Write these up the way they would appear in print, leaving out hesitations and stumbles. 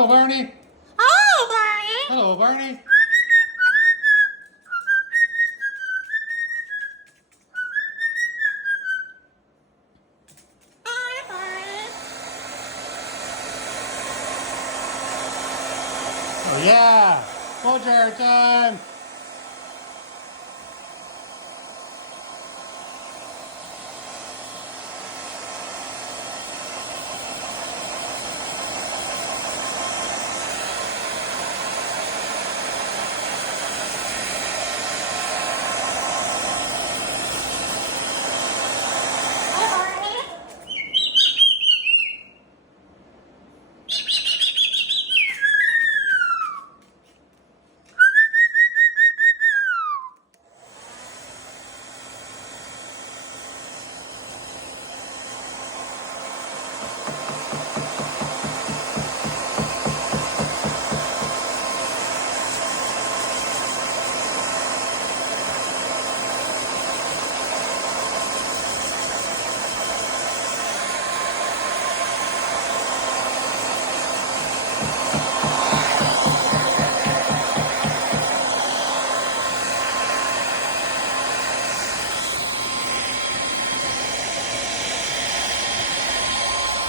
Hello, Barney. Oh, Barney. Hello, Barney. Hi, Barney. Oh, yeah. Mojar time. Hi, Barney.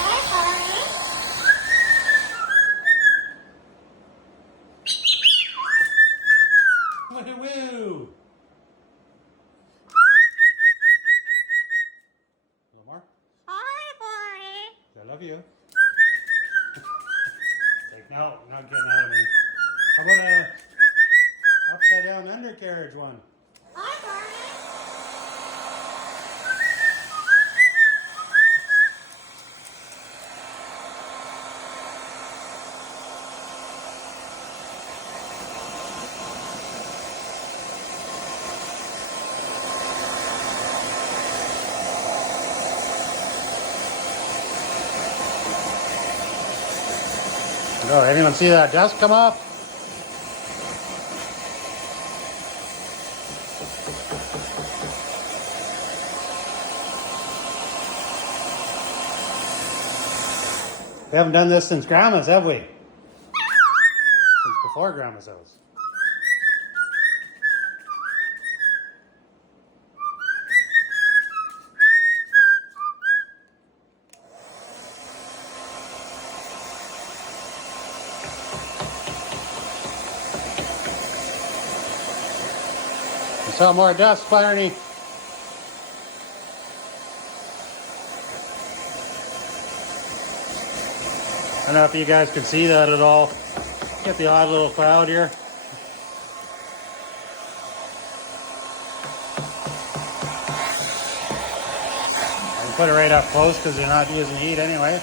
Hi, Barney. Woo-hoo-woo. A little more. Hi, Barney. I love you. Like, no, not getting out of me. How about a upside down undercarriage one? Hi, Barney. Oh, anyone see that dust come off? We haven't done this since Grandma's, have we? Since before Grandma's house. You saw more dust, Barney. I don't know if you guys can see that at all. Get the odd little cloud here. I can put it right up close because you're not using heat anyway.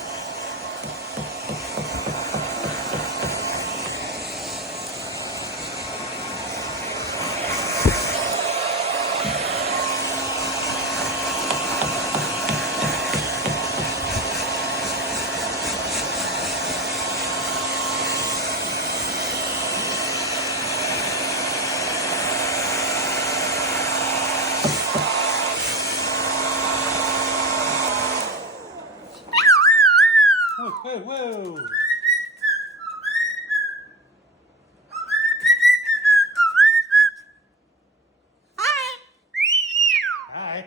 Whoa, whoa, whoa. Hi. Hi.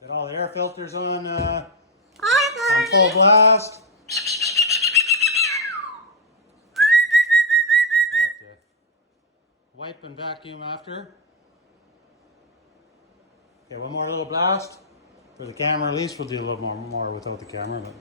Got all the air filters on Hi, full Barney. blast. I'll have to wipe and vacuum after. Okay, one more little blast. For the camera, at least we'll do a little more without the camera. But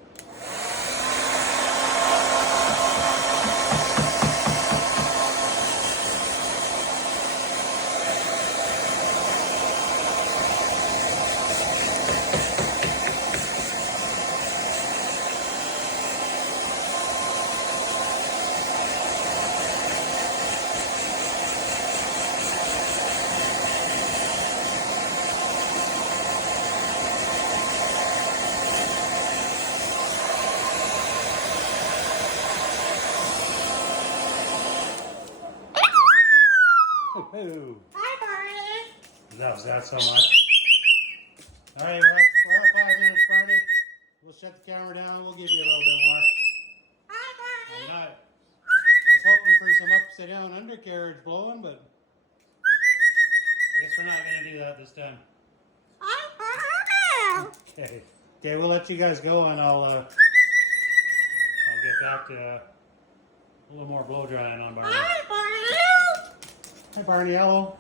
woo-hoo. Hi, Barney. Loves that so much. All right, we're at 5 minutes, Barney. set the camera down. We'll give you a little bit more. Hi, I'm Barney. not. I was hoping for some upside down undercarriage blowing, but I guess we're not going to do that this time. Hi, Barney. Okay. Okay, we'll let you guys go, and I'll get back to a little more blow drying on Barney. Hi, Barney. Hi, Barney. Hello.